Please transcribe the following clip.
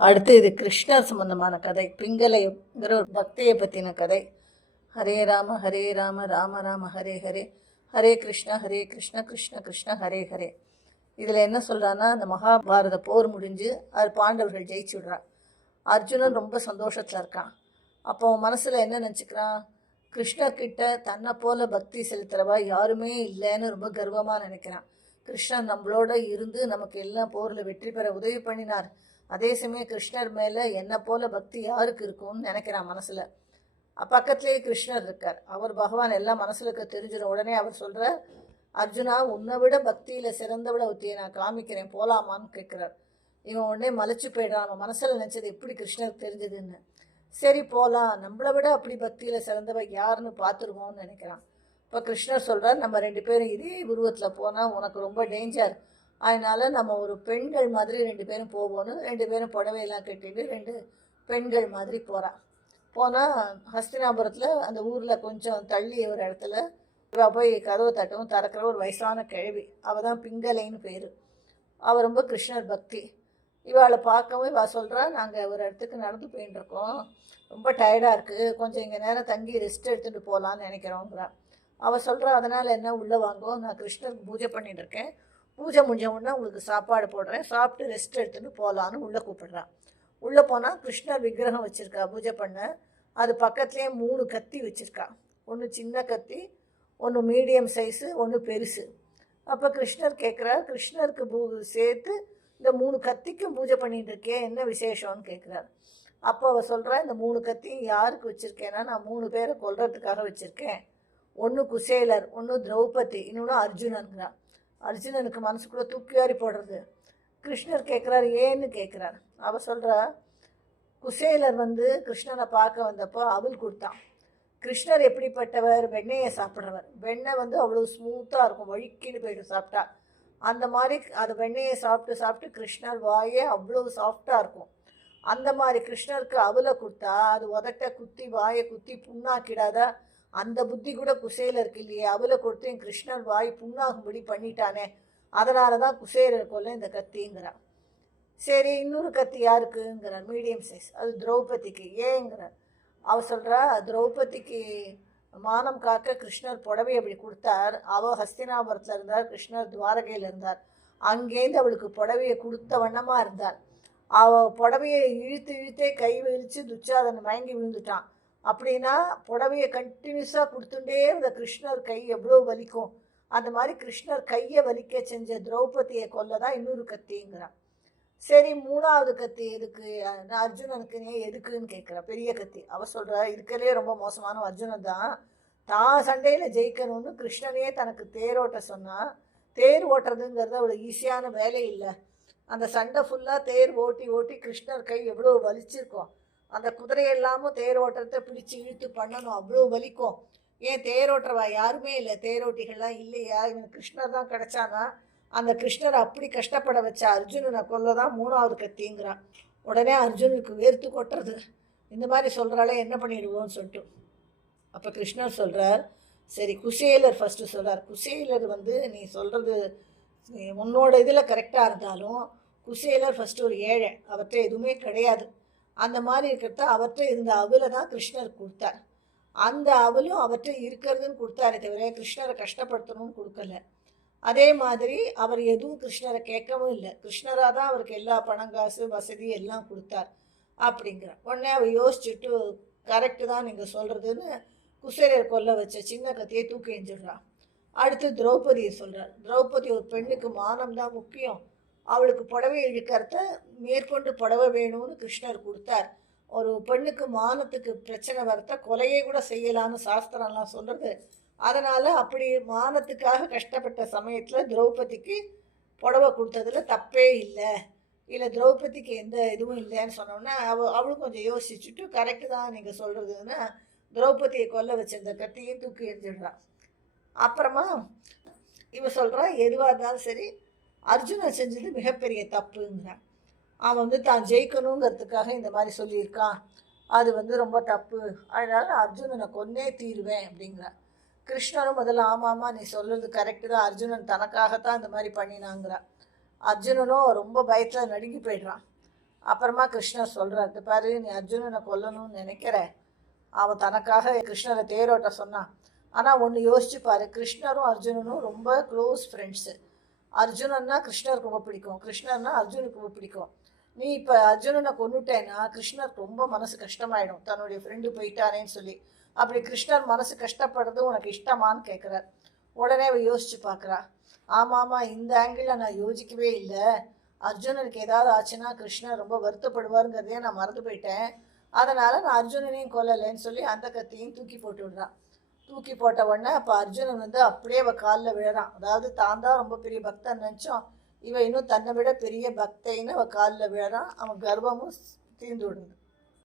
அடுத்து இது கிருஷ்ணர் சம்பந்தமான கதை. பிங்களைங்கிற ஒரு பக்தியை பற்றின கதை. ஹரே ராம ராம ராம ஹரே ஹரே, ஹரே கிருஷ்ண கிருஷ்ண கிருஷ்ண ஹரே ஹரே. இதில் என்ன சொல்கிறான்னா, அந்த மகாபாரத போர் முடிஞ்சு அது பாண்டவர்கள் ஜெயிச்சு விடுறான். அர்ஜுனன் ரொம்ப சந்தோஷத்தில் இருக்கான். அப்போ மனசில் என்ன நினச்சிக்கிறான், கிருஷ்ணர்கிட்ட தன்னை போல பக்தி செலுத்துகிறவா யாருமே இல்லைன்னு ரொம்ப கர்வமாக நினைக்கிறான். கிருஷ்ணன் நம்மளோட இருந்து நமக்கு எல்லாம் போரில் வெற்றி பெற உதவி பண்ணினார். அதே சமயம் கிருஷ்ணர் மேலே என்னை போல பக்தி யாருக்கு இருக்கும்னு நினைக்கிறான் மனசில். பக்கத்துலேயே கிருஷ்ணர் இருக்கார். அவர் பகவான் எல்லாம் மனசுக்கு தெரிஞ்சிடும். உடனே அவர் சொல்கிறார், அர்ஜுனா, உன்னை விட பக்தியில் சிறந்தவிட ஒத்தியை நான் காமிக்கிறேன், போகலாமான்னு கேட்குறார். இவன் உடனே மலைச்சு போய்டான். அவன் மனசில் நினச்சது எப்படி கிருஷ்ணருக்கு தெரிஞ்சதுன்னு. சரி போகலாம், நம்மளை விட அப்படி பக்தியில் சிறந்தவ யாருன்னு பார்த்துருவோம்னு நினைக்கிறான். இப்போ கிருஷ்ணர் சொல்கிறார், நம்ம 2 பேரும் இதே உருவத்தில் போனால் உனக்கு ரொம்ப டேஞ்சர், அதனால் நம்ம ஒரு பெண்கள் மாதிரி 2 பேரும் போவோன்னு 2 பேரும் புடவையெல்லாம் கட்டிட்டு 2 பெண்கள் மாதிரி போனால் ஹஸ்தினாபுரத்தில் அந்த ஊரில் கொஞ்சம் தள்ளி ஒரு இடத்துல இவள் போய் கதவை தட்டவும் திறக்கிற ஒரு வயசான கிழவி. அவள் தான் பிங்கலைன்னு பேர். அவள் ரொம்ப கிருஷ்ணர் பக்தி. இவளை பார்க்கவும் இவள் சொல்கிறா, நாங்கள் ஒரு இடத்துக்கு நடந்து போயின்னு இருக்கோம், ரொம்ப டயர்டாக இருக்குது, கொஞ்சம் இங்கே நேரம் தங்கி ரெஸ்ட் எடுத்துகிட்டு போகலான்னு நினைக்கிறோங்கிறா. அவள் சொல்கிறா, அதனால் என்ன, உள்ளே வாங்கும், நான் கிருஷ்ணருக்கு பூஜை பண்ணிட்டு இருக்கேன், பூஜை முடிஞ்ச உடனே உங்களுக்கு சாப்பாடு போடுறேன், சாப்பிட்டு ரெஸ்ட் எடுத்துகிட்டு போகலான்னு உள்ளே கூப்பிடுறான். உள்ளே போனால் கிருஷ்ணர் விக்கிரகம் வச்சுருக்கா பூஜை பண்ண. அது பக்கத்துலேயே 3 கத்தி வச்சுருக்கா. ஒன்று சின்ன கத்தி, ஒன்று மீடியம் சைஸு, ஒன்று பெருசு. அப்போ கிருஷ்ணர் கேட்குறார், கிருஷ்ணருக்கு சேர்த்து இந்த 3 கத்திக்கும் பூஜை பண்ணிட்டு இருக்கேன், என்ன விசேஷம்னு கேட்குறார். அப்போ அவள் சொல்கிறா, இந்த 3 கத்தியும் யாருக்கு வச்சுருக்கேன்னா, நான் 3 பேரை கொல்றதுக்காக வச்சுருக்கேன். ஒன்று குசேலர், ஒன்று திரௌபதி, இன்னொன்று அர்ஜுனன்கிறான். அர்ஜுனனுக்கு மனசுக்குள்ளே தூக்கி வாரி போடுறது. கிருஷ்ணர் கேட்குறாரு, ஏன்னு கேட்குறார். அவள் சொல்கிறா, குசேலர் கிருஷ்ணனை பார்க்க வந்தப்போ அவள் கொடுத்தான். கிருஷ்ணர் எப்படிப்பட்டவர், வெண்ணெயை சாப்பிட்றவர். வெண்ணெய் அவ்வளோ ஸ்மூத்தாக இருக்கும், வழுக்கின்னு போய்ட்டு சாப்பிட்டா. அந்த மாதிரி அது வெண்ணெயை சாப்பிட்டு சாப்பிட்டு கிருஷ்ணர் வாயே அவ்வளோ சாஃப்டாக இருக்கும். அந்த மாதிரி கிருஷ்ணருக்கு அவளை கொடுத்தா அது உதட்ட குத்தி வாயை குத்தி புண்ணாக்கிடாதா, அந்த புத்தி கூட குசேலருக்கு இல்லையே. அவளை கொடுத்து என் கிருஷ்ணர் வாய் புண்ணாகும்படி பண்ணிட்டானே, அதனால தான் குசேலர் கொல்ல இந்த கத்திங்கிறார். சரி, இன்னொரு கத்தி யாருக்குங்கிறார், மீடியம் சைஸ், அது திரௌபதிக்கு. ஏங்கிறார். அவள் சொல்கிறா, திரௌபதிக்கு மானம் காக்க கிருஷ்ணர் புடவை அப்படி கொடுத்தார். அவள் ஹஸ்தினாபுரத்தில் இருந்தார், கிருஷ்ணர் துவாரகையில் இருந்தார். அங்கேருந்து அவளுக்கு புடவையை கொடுத்த வண்ணமாக இருந்தார். அவள் புடவையை இழுத்தே கை விழித்து துச்சாதன் மயங்கி விழுந்துட்டான். அப்படின்னா புடவையை கண்டினியூஸாக கொடுத்துட்டே இருந்த கிருஷ்ணர் கை எவ்வளோ வலிக்கும். அந்த மாதிரி கிருஷ்ணர் கையை வலிக்க செஞ்ச திரௌபதியை கொல்ல தான் இன்னொரு கத்திங்கிறான். சரி, 3வது கத்தி எதுக்கு, அர்ஜுனனுக்குனே எதுக்குன்னு கேட்குறா. பெரிய கத்தி. அவள் சொல்கிறா, இருக்கலே ரொம்ப மோசமான அர்ஜுனன் தான். தான் சண்டையில் ஜெயிக்கணும்னு கிருஷ்ணனையே தனக்கு தேரோட்ட சொன்னால், தேர் ஓட்டுறதுங்கிறது அவ்வளோ ஈஸியான வேலை இல்லை. அந்த சண்டை ஃபுல்லாக தேர் ஓட்டி ஓட்டி கிருஷ்ணர் கை எவ்வளோ வலிச்சிருக்கும். அந்த குதிரையெல்லாமும் தேர் ஓட்டுறதை பிடிச்சி இழுத்து பண்ணணும், அவ்வளோ வலிக்கும். ஏன் தேரோட்டுறவா யாருமே இல்லை, தேரோட்டிகள்லாம் இல்லையா, இவன் கிருஷ்ணர் தான் கிடச்சானா. அந்த கிருஷ்ணரை அப்படி கஷ்டப்பட வச்ச அர்ஜுனனை கொல்ல தான் 3வது கத்திங்கிறான். உடனே அர்ஜுனுக்கு வேர்த்து கொட்டுறது. இந்த மாதிரி சொல்கிறாலே என்ன பண்ணிடுவோன்னு சொல்லிட்டு. அப்போ கிருஷ்ணர் சொல்கிறார், சரி குசேலர் ஃபஸ்ட்டு சொல்கிறார். குசேலர் நீ சொல்கிறது உன்னோட இதில் கரெக்டாக இருந்தாலும் குசேலர் ஃபஸ்ட்டு ஒரு ஏழை, அவர்கிட்ட எதுவுமே கிடையாது. அந்த மாதிரி இருக்கிறத அவர்கிட்ட இருந்த அவளை தான் கிருஷ்ணர் கொடுத்தார். அந்த அவளும் அவர்கிட்ட இருக்கிறதுன்னு கொடுத்தாரே தவிர கிருஷ்ணரை கஷ்டப்படுத்தணும்னு கொடுக்கல. அதே மாதிரி அவர் எதுவும் கிருஷ்ணரை கேட்கவும் இல்லை. கிருஷ்ணராக தான் அவருக்கு எல்லா பணங்காசு வசதி எல்லாம் கொடுத்தார் அப்படிங்கிற. உடனே அவள் யோசிச்சுட்டு, கரெக்டு தான் நீங்கள் சொல்கிறதுன்னு குசேலர் கொல்ல வச்ச சின்ன கத்தியை தூக்கி எஞ்சிடுறான். அடுத்து திரௌபதியை சொல்கிறார். திரௌபதி ஒரு பெண்ணுக்கு மானம் தான் முக்கியம், அவளுக்கு புடவை இழுக்கிறத மேற்கொண்டு புடவை வேணும்னு கிருஷ்ணர் கொடுத்தார். ஒரு பெண்ணுக்கு மானத்துக்கு பிரச்சனை வரத்த கொலையை கூட செய்யலான்னு சாஸ்திரம்லாம் சொல்கிறது. அதனால் அப்படி மானத்துக்காக கஷ்டப்பட்ட சமயத்தில் திரௌபதிக்கு புடவை கொடுத்ததில் தப்பே இல்லை. இல்லை, திரௌபதிக்கு எந்த இதுவும் இல்லைன்னு சொன்னோன்னா அவளும் கொஞ்சம் யோசிச்சுட்டு, கரெக்டு தான் நீங்கள் சொல்கிறதுன்னா திரௌபதியை கொல்ல வச்சிருந்த கத்தியும் தூக்கி எறிஞ்சிடுறான். அப்புறமா இவன் சொல்கிறான், எதுவாக இருந்தாலும் சரி அர்ஜுனன் செஞ்சது மிகப்பெரிய தப்புங்கிறான். அவன் தான் ஜெயிக்கணுங்கிறதுக்காக இந்த மாதிரி சொல்லியிருக்கான், அது ரொம்ப தப்பு, அதனால் அர்ஜுனனை கொன்னே தீருவேன் அப்படிங்கிறான். கிருஷ்ணரும் முதல்ல ஆமாம்மா நீ சொல்கிறது கரெக்டு தான், அர்ஜுனன் தனக்காகத்தான் இந்த மாதிரி பண்ணினாங்கிறான். அர்ஜுனனும் ரொம்ப பயத்தில் நடுங்கி போய்ட்றான். அப்புறமா கிருஷ்ணர் சொல்கிறார், இது பாரு, நீ அர்ஜுனனை கொல்லணும்னு நினைக்கிற, அவன் தனக்காக கிருஷ்ணரை தேரோட்ட சொன்னான். ஆனால் ஒன்று யோசிச்சு பாரு, கிருஷ்ணரும் அர்ஜுனனும் ரொம்ப க்ளோஸ் ஃப்ரெண்ட்ஸு. அர்ஜுனன்னா கிருஷ்ணருக்கு ரொம்ப பிடிக்கும், கிருஷ்ணர்னா அர்ஜுனுக்கு ரொம்ப பிடிக்கும். நீ இப்போ அர்ஜுனனை கொண்டுட்டேன்னா கிருஷ்ணருக்கு ரொம்ப மனசு கஷ்டமாயிடும், தன்னுடைய ஃப்ரெண்டு போயிட்டானேன்னு சொல்லி. அப்படி கிருஷ்ணர் மனசு கஷ்டப்படுறது உனக்கு இஷ்டமான்னு கேட்குறார். உடனே அவ யோசிச்சு பார்க்குறா, ஆமாம்மா, இந்த ஆங்கிளில் நான் யோசிக்கவே இல்லை. அர்ஜுனனுக்கு ஏதாவது ஆச்சுன்னா கிருஷ்ணர் ரொம்ப வருத்தப்படுவாருங்கிறதையே நான் மறந்து போயிட்டேன். அதனால் நான் அர்ஜுனனையும் கொல்லலைன்னு சொல்லி அந்த கத்தியும் தூக்கி போட்டு விடுறான். தூக்கி போட்ட உடனே அப்போ அர்ஜுனன் அப்படியே அவள் காலில் விழறான். அதாவது தான் தான் ரொம்ப பெரிய பக்தன் நினச்சோம், இவன் இன்னும் தன்னை விட பெரிய பக்தைன்னு அவள் காலில் விழறான். அவன் கர்வமும் தீர்ந்து விடுது.